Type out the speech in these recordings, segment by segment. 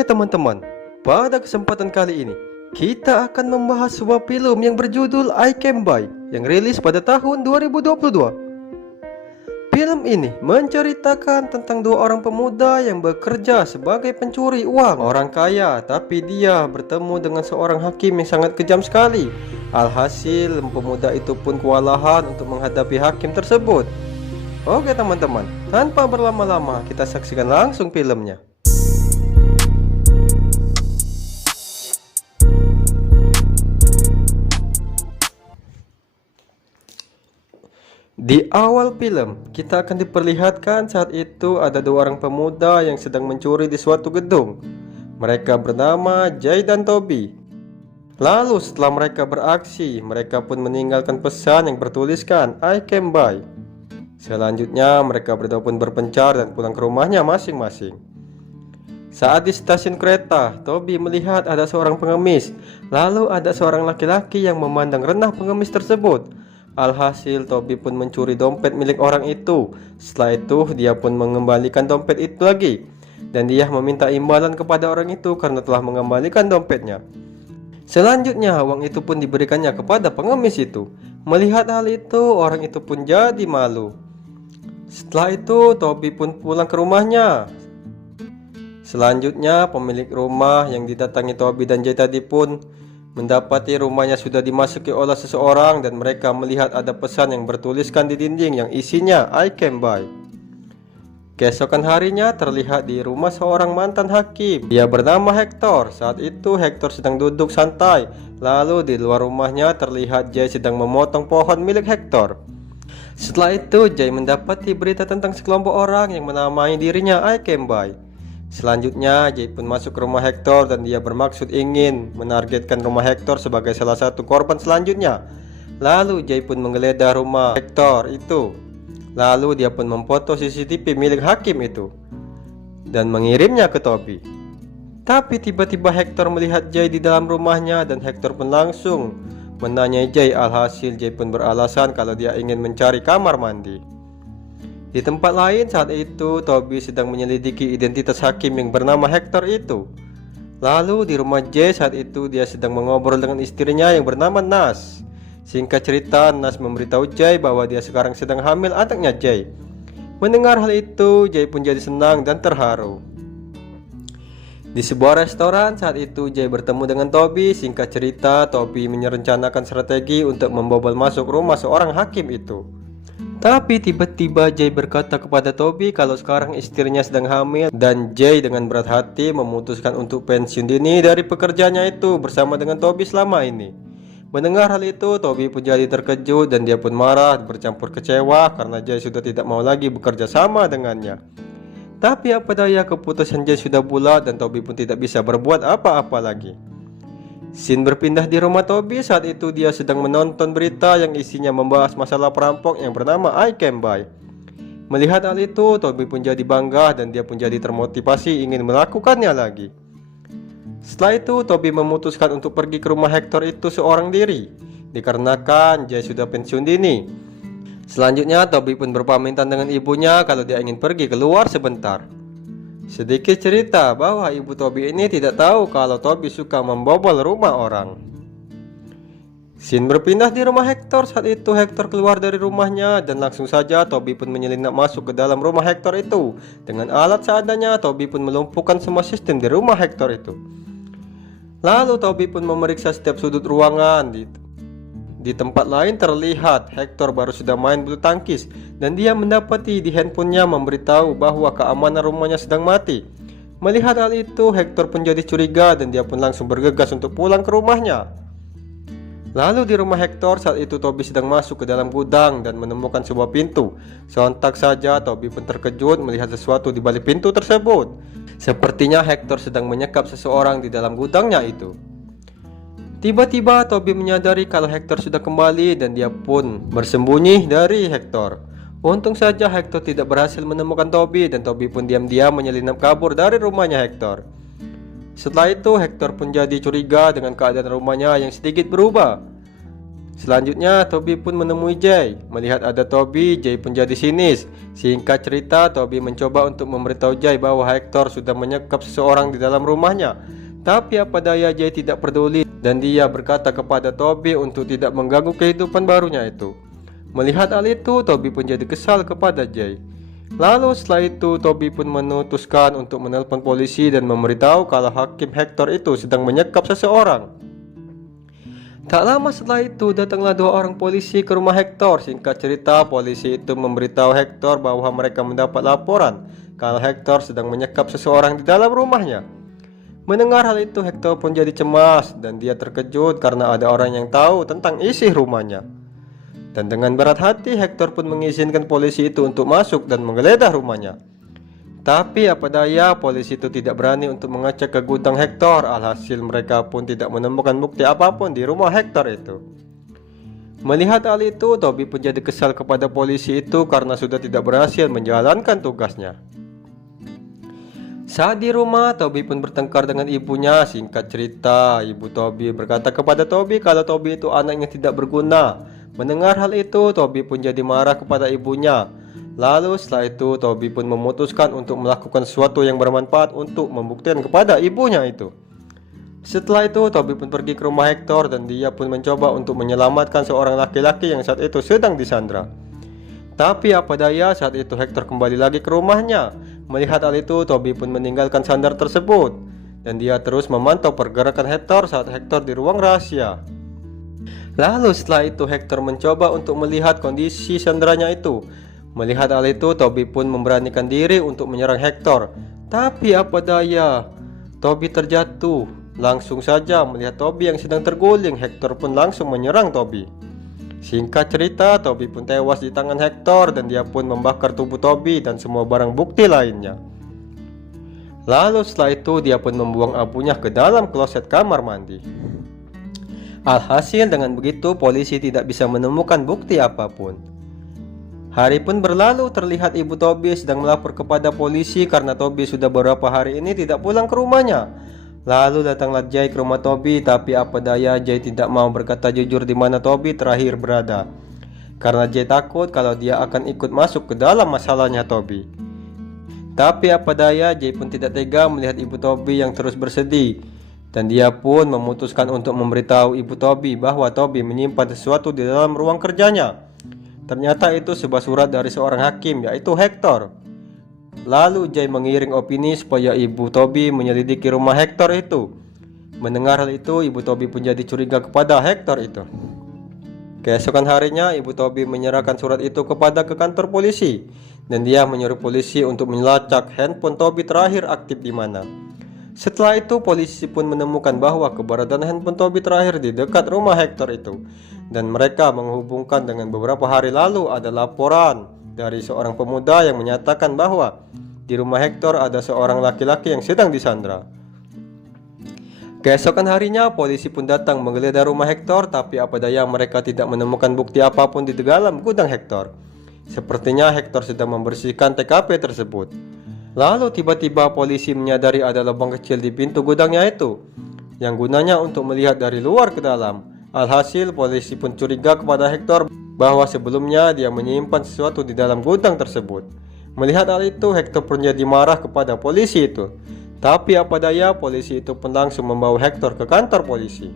Oke teman-teman, pada kesempatan kali ini kita akan membahas sebuah film yang berjudul I Can Buy yang rilis pada tahun 2022. Film ini menceritakan tentang dua orang pemuda yang bekerja sebagai pencuri uang orang kaya, tapi dia bertemu dengan seorang hakim yang sangat kejam sekali. Alhasil pemuda itu pun kewalahan untuk menghadapi hakim tersebut. Oke teman-teman, tanpa berlama-lama kita saksikan langsung filmnya. Di awal film, kita akan diperlihatkan saat itu ada dua orang pemuda yang sedang mencuri di suatu gedung. Mereka bernama Jay dan Toby. Lalu setelah mereka beraksi, mereka pun meninggalkan pesan yang bertuliskan I can buy. Selanjutnya mereka berdua pun berpencar dan pulang ke rumahnya masing-masing. Saat di stasiun kereta, Toby melihat ada seorang pengemis. Lalu ada seorang laki-laki yang memandang rendah pengemis tersebut. Alhasil Toby pun mencuri dompet milik orang itu. Setelah itu dia pun mengembalikan dompet itu lagi. Dan dia meminta imbalan kepada orang itu karena telah mengembalikan dompetnya. Selanjutnya uang itu pun diberikannya kepada pengemis itu. Melihat hal itu, orang itu pun jadi malu. Setelah itu Toby pun pulang ke rumahnya. Selanjutnya pemilik rumah yang didatangi Toby dan Jay tadi pun mendapati rumahnya sudah dimasuki oleh seseorang dan mereka melihat ada pesan yang bertuliskan di dinding yang isinya I can buy. Keesokan harinya terlihat di rumah seorang mantan hakim. Dia bernama Hector. Saat itu Hector sedang duduk santai. Lalu di luar rumahnya terlihat Jay sedang memotong pohon milik Hector. Setelah itu Jay mendapati berita tentang sekelompok orang yang menamai dirinya I can buy. Selanjutnya Jay pun masuk ke rumah Hector dan dia bermaksud ingin menargetkan rumah Hector sebagai salah satu korban selanjutnya. Lalu Jay pun menggeledah rumah Hector itu. Lalu dia pun memfoto CCTV milik hakim itu dan mengirimnya ke Toby. Tapi tiba-tiba Hector melihat Jay di dalam rumahnya dan Hector pun langsung menanyai Jay. Alhasil Jay pun beralasan kalau dia ingin mencari kamar mandi. Di tempat lain saat itu Toby sedang menyelidiki identitas hakim yang bernama Hector itu. Lalu di rumah Jay saat itu dia sedang mengobrol dengan istrinya yang bernama Nas. Singkat cerita, Nas memberitahu Jay bahwa dia sekarang sedang hamil anaknya Jay. Mendengar hal itu Jay pun jadi senang dan terharu. Di sebuah restoran saat itu Jay bertemu dengan Toby. Singkat cerita, Toby merencanakan strategi untuk membobol masuk rumah seorang hakim itu. Tapi tiba-tiba Jay berkata kepada Toby kalau sekarang istrinya sedang hamil dan Jay dengan berat hati memutuskan untuk pensiun dini dari pekerjaannya itu bersama dengan Toby selama ini. Mendengar hal itu Toby pun jadi terkejut dan dia pun marah bercampur kecewa karena Jay sudah tidak mau lagi bekerja sama dengannya. Tapi apa daya, keputusan Jay sudah bulat dan Toby pun tidak bisa berbuat apa-apa lagi. Scene berpindah di rumah Toby. Saat itu dia sedang menonton berita yang isinya membahas masalah perampok yang bernama I can buy. Melihat hal itu Toby pun jadi bangga dan dia pun jadi termotivasi ingin melakukannya lagi. Setelah itu Toby memutuskan untuk pergi ke rumah Hector itu seorang diri dikarenakan Jay sudah pensiun dini. Selanjutnya Toby pun berpamitan dengan ibunya kalau dia ingin pergi keluar sebentar. Sedikit cerita bahwa ibu Toby ini tidak tahu kalau Toby suka membobol rumah orang. Scene berpindah di rumah Hector. Saat itu Hector keluar dari rumahnya dan langsung saja Toby pun menyelinap masuk ke dalam rumah Hector itu. Dengan alat seadanya Toby pun melumpuhkan semua sistem di rumah Hector itu. Lalu Toby pun memeriksa setiap sudut ruangan. Di tempat lain terlihat Hector baru sudah main bulu tangkis dan dia mendapati di handphonenya memberitahu bahwa keamanan rumahnya sedang mati. Melihat hal itu Hector pun jadi curiga dan dia pun langsung bergegas untuk pulang ke rumahnya. Lalu di rumah Hector saat itu Toby sedang masuk ke dalam gudang dan menemukan sebuah pintu. Sontak saja Toby pun terkejut melihat sesuatu di balik pintu tersebut. Sepertinya Hector sedang menyekap seseorang di dalam gudangnya itu. Tiba-tiba Toby menyadari kalau Hector sudah kembali dan dia pun bersembunyi dari Hector. Untung saja Hector tidak berhasil menemukan Toby dan Toby pun diam-diam menyelinap kabur dari rumahnya Hector. Setelah itu Hector pun jadi curiga dengan keadaan rumahnya yang sedikit berubah. Selanjutnya, Toby pun menemui Jay. Melihat ada Toby, Jay pun jadi sinis. Singkat cerita, Toby mencoba untuk memberitahu Jay bahwa Hector sudah menyekap seseorang di dalam rumahnya. Tapi apa daya, Jay tidak peduli dan dia berkata kepada Toby untuk tidak mengganggu kehidupan barunya itu. Melihat hal itu, Toby pun jadi kesal kepada Jay. Lalu setelah itu, Toby pun memutuskan untuk menelpon polisi dan memberitahu kalau Hakim Hector itu sedang menyekap seseorang. Tak lama setelah itu, datanglah 2 orang polisi ke rumah Hector. Singkat cerita, polisi itu memberitahu Hector bahwa mereka mendapat laporan kalau Hector sedang menyekap seseorang di dalam rumahnya. Mendengar hal itu, Hector pun jadi cemas dan dia terkejut karena ada orang yang tahu tentang isi rumahnya. Dan dengan berat hati, Hector pun mengizinkan polisi itu untuk masuk dan menggeledah rumahnya. Tapi apa daya, polisi itu tidak berani untuk mengecek ke gudang Hector. Alhasil mereka pun tidak menemukan bukti apapun di rumah Hector itu. Melihat hal itu, Toby pun jadi kesal kepada polisi itu karena sudah tidak berhasil menjalankan tugasnya. Saat di rumah, Toby pun bertengkar dengan ibunya. Singkat cerita, ibu Toby berkata kepada Toby kalau Toby itu anak yang tidak berguna. Mendengar hal itu, Toby pun jadi marah kepada ibunya. Lalu setelah itu, Toby pun memutuskan untuk melakukan sesuatu yang bermanfaat untuk membuktikan kepada ibunya itu. Setelah itu, Toby pun pergi ke rumah Hector dan dia pun mencoba untuk menyelamatkan seorang laki-laki yang saat itu sedang disandra. Tapi apa daya, saat itu Hector kembali lagi ke rumahnya. Melihat hal itu, Toby pun meninggalkan sandar tersebut dan dia terus memantau pergerakan Hector saat Hector di ruang rahasia. Lalu setelah itu, Hector mencoba untuk melihat kondisi sandranya itu. Melihat hal itu, Toby pun memberanikan diri untuk menyerang Hector. Tapi apa daya, Toby terjatuh. Langsung saja melihat Toby yang sedang terguling, Hector pun langsung menyerang Toby. Singkat cerita, Toby pun tewas di tangan Hector dan dia pun membakar tubuh Toby dan semua barang bukti lainnya. Lalu setelah itu, dia pun membuang abunya ke dalam kloset kamar mandi. Alhasil dengan begitu, polisi tidak bisa menemukan bukti apapun. Hari pun berlalu, terlihat ibu Toby sedang melapor kepada polisi karena Toby sudah beberapa hari ini tidak pulang ke rumahnya. Lalu datanglah Jay ke rumah Toby, tapi apa daya, Jay tidak mau berkata jujur di mana Toby terakhir berada. Karena Jay takut kalau dia akan ikut masuk ke dalam masalahnya Toby. Tapi apa daya, Jay pun tidak tega melihat ibu Toby yang terus bersedih. Dan dia pun memutuskan untuk memberitahu ibu Toby bahwa Toby menyimpan sesuatu di dalam ruang kerjanya. Ternyata itu sebuah surat dari seorang hakim, yaitu Hector. Lalu Jay mengiring opini supaya ibu Toby menyelidiki rumah Hector itu. Mendengar hal itu, ibu Toby pun jadi curiga kepada Hector itu. Keesokan harinya, ibu Toby menyerahkan surat itu ke kantor polisi. Dan dia menyuruh polisi untuk melacak handphone Toby terakhir aktif di mana. Setelah itu, polisi pun menemukan bahwa keberadaan handphone Toby terakhir di dekat rumah Hector itu. Dan mereka menghubungkan dengan beberapa hari lalu ada laporan dari seorang pemuda yang menyatakan bahwa di rumah Hector ada seorang laki-laki yang sedang disandra. Keesokan harinya, polisi pun datang menggeledah rumah Hector, tapi apa daya mereka tidak menemukan bukti apapun di dalam gudang Hector. Sepertinya Hector sedang membersihkan TKP tersebut. Lalu tiba-tiba polisi menyadari ada lubang kecil di pintu gudangnya itu, yang gunanya untuk melihat dari luar ke dalam. Alhasil polisi pun curiga kepada Hector bahwa sebelumnya dia menyimpan sesuatu di dalam gudang tersebut. Melihat hal itu, Hector pun jadi marah kepada polisi itu. Tapi apa daya, polisi itu pun langsung membawa Hector ke kantor polisi.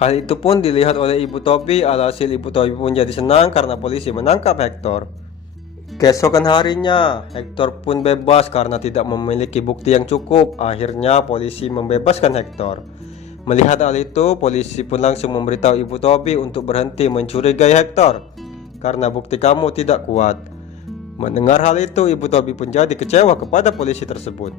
Hal itu pun dilihat oleh ibu Toby. Alhasil ibu Toby pun jadi senang karena polisi menangkap Hector. Keesokan harinya, Hector pun bebas karena tidak memiliki bukti yang cukup. Akhirnya polisi membebaskan Hector. Melihat hal itu, polisi pun langsung memberitahu ibu Toby untuk berhenti mencurigai Hector karena bukti kamu tidak kuat. Mendengar hal itu, ibu Toby pun jadi kecewa kepada polisi tersebut.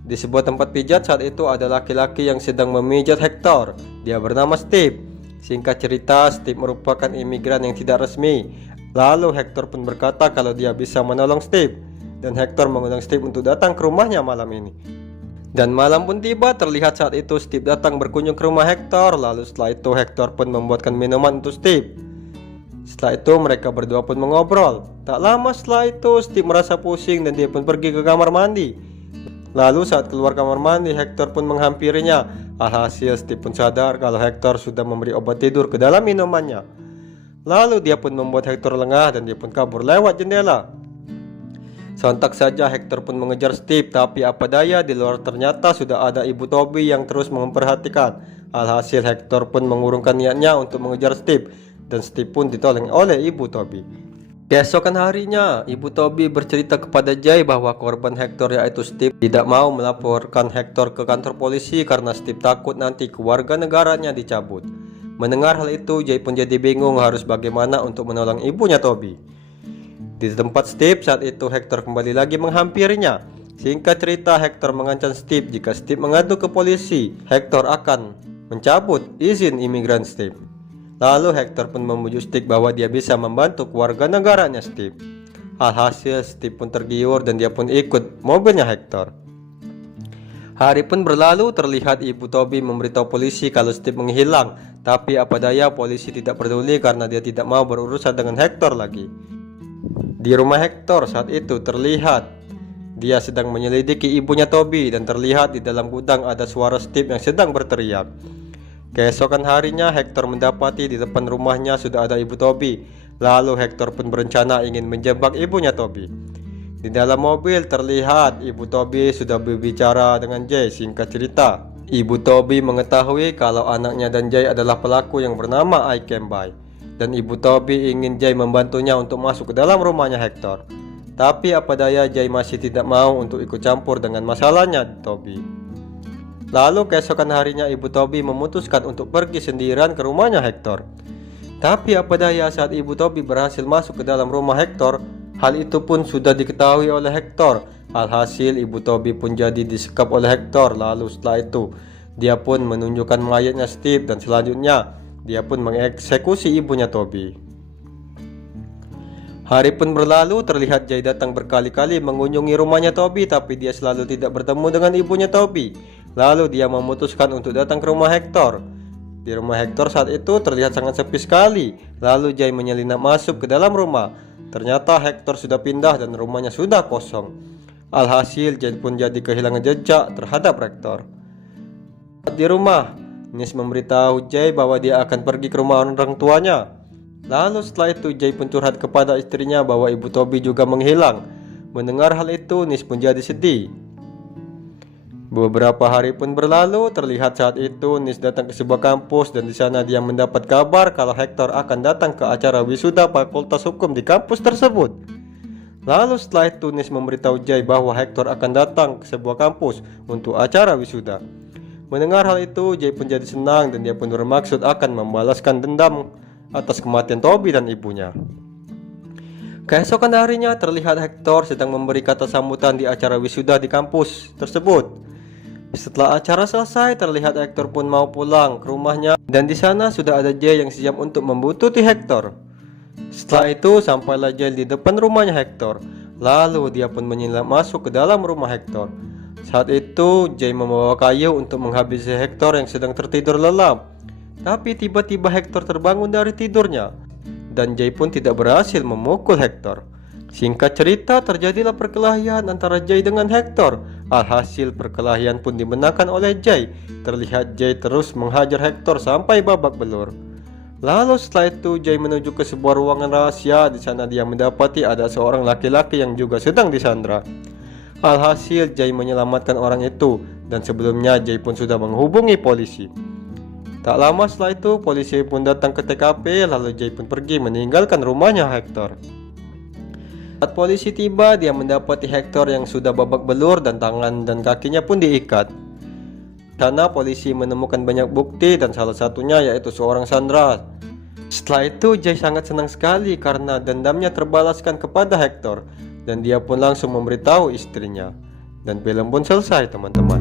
Di sebuah tempat pijat saat itu ada laki-laki yang sedang memijat Hector. Dia bernama Steve. Singkat cerita, Steve merupakan imigran yang tidak resmi. Lalu Hector pun berkata kalau dia bisa menolong Steve. Dan Hector mengundang Steve untuk datang ke rumahnya malam ini. Dan malam pun tiba, terlihat saat itu Steve datang berkunjung ke rumah Hector. Lalu setelah itu Hector pun membuatkan minuman untuk Steve. Setelah itu mereka berdua pun mengobrol. Tak lama setelah itu Steve merasa pusing dan dia pun pergi ke kamar mandi. Lalu saat keluar kamar mandi, Hector pun menghampirinya. Alhasil Steve pun sadar kalau Hector sudah memberi obat tidur ke dalam minumannya. Lalu dia pun membuat Hector lengah dan dia pun kabur lewat jendela. Sontak saja Hector pun mengejar Steve, tapi apa daya di luar ternyata sudah ada Ibu Toby yang terus memperhatikan. Alhasil Hector pun mengurungkan niatnya untuk mengejar Steve dan Steve pun ditolong oleh Ibu Toby. Keesokan harinya, Ibu Toby bercerita kepada Jay bahwa korban Hector yaitu Steve tidak mau melaporkan Hector ke kantor polisi karena Steve takut nanti kewarganegaranya dicabut. Mendengar hal itu, Jay pun jadi bingung harus bagaimana untuk menolong ibunya Toby. Di tempat Steve saat itu Hector kembali lagi menghampirinya. Singkat cerita, Hector mengancam Steve jika Steve mengadu ke polisi, Hector akan mencabut izin imigran Steve. Lalu Hector pun memujuk Steve bahwa dia bisa membantu kewarganegaranya Steve. Alhasil Steve pun tergiur dan dia pun ikut mobilnya Hector. Hari pun berlalu, terlihat Ibu Toby memberitahu polisi kalau Steve menghilang. Tapi apa daya polisi tidak peduli karena dia tidak mau berurusan dengan Hector lagi. Di rumah Hector saat itu terlihat dia sedang menyelidiki ibunya Toby dan terlihat di dalam gudang ada suara Steve yang sedang berteriak. Keesokan harinya Hector mendapati di depan rumahnya sudah ada Ibu Toby. Lalu Hector pun berencana ingin menjebak ibunya Toby. Di dalam mobil terlihat Ibu Toby sudah berbicara dengan Jay. Singkat cerita, Ibu Toby mengetahui kalau anaknya dan Jay adalah pelaku yang bernama I Kembai. Dan Ibu Toby ingin Jay membantunya untuk masuk ke dalam rumahnya Hector. Tapi apa daya Jay masih tidak mau untuk ikut campur dengan masalahnya Toby. Lalu keesokan harinya Ibu Toby memutuskan untuk pergi sendirian ke rumahnya Hector. Tapi apa daya saat Ibu Toby berhasil masuk ke dalam rumah Hector, hal itu pun sudah diketahui oleh Hector. Alhasil Ibu Toby pun jadi disekap oleh Hector. Lalu setelah itu dia pun menunjukkan mayatnya Steve dan selanjutnya dia pun mengeksekusi ibunya Toby. Hari pun berlalu, terlihat Jay datang berkali-kali mengunjungi rumahnya Toby, tapi dia selalu tidak bertemu dengan ibunya Toby. Lalu dia memutuskan untuk datang ke rumah Hector. Di rumah Hector saat itu terlihat sangat sepi sekali. Lalu Jay menyelinap masuk ke dalam rumah. Ternyata Hector sudah pindah dan rumahnya sudah kosong. Alhasil Jay pun jadi kehilangan jejak terhadap Hector. Di rumah, Nis memberitahu Jay bahwa dia akan pergi ke rumah orang tuanya. Lalu setelah itu Jay pun curhat kepada istrinya bahwa Ibu Toby juga menghilang. Mendengar hal itu, Nis pun jadi sedih. Beberapa hari pun berlalu, terlihat saat itu Nis datang ke sebuah kampus dan di sana dia mendapat kabar kalau Hector akan datang ke acara wisuda Fakultas Hukum di kampus tersebut. Lalu setelah itu Nis memberitahu Jay bahwa Hector akan datang ke sebuah kampus untuk acara wisuda. Mendengar hal itu, Jay pun jadi senang dan dia pun bermaksud akan membalaskan dendam atas kematian Toby dan ibunya. Keesokan harinya terlihat Hector sedang memberi kata sambutan di acara wisuda di kampus tersebut. Setelah acara selesai, terlihat Hector pun mau pulang ke rumahnya dan di sana sudah ada Jay yang siap untuk membuntuti Hector. Setelah itu sampailah Jay di depan rumahnya Hector. Lalu dia pun menyelinap masuk ke dalam rumah Hector. Saat itu Jay membawa kayu untuk menghabisi Hector yang sedang tertidur lelap. Tapi tiba-tiba Hector terbangun dari tidurnya dan Jay pun tidak berhasil memukul Hector. Singkat cerita, terjadilah perkelahian antara Jay dengan Hector. Alhasil perkelahian pun dimenangkan oleh Jay. Terlihat Jay terus menghajar Hector sampai babak belur. Lalu setelah itu Jay menuju ke sebuah ruangan rahasia. Di sana dia mendapati ada seorang laki-laki yang juga sedang disandra. Alhasil Jay menyelamatkan orang itu dan sebelumnya Jay pun sudah menghubungi polisi. Tak lama setelah itu polisi pun datang ke TKP. Lalu Jay pun pergi meninggalkan rumahnya Hector. Saat polisi tiba, dia mendapati Hector yang sudah babak belur dan tangan dan kakinya pun diikat. Di sana polisi menemukan banyak bukti dan salah satunya yaitu seorang sandera. Setelah itu Jay sangat senang sekali karena dendamnya terbalaskan kepada Hector dan dia pun langsung memberitahu istrinya. Dan film pun selesai teman-teman.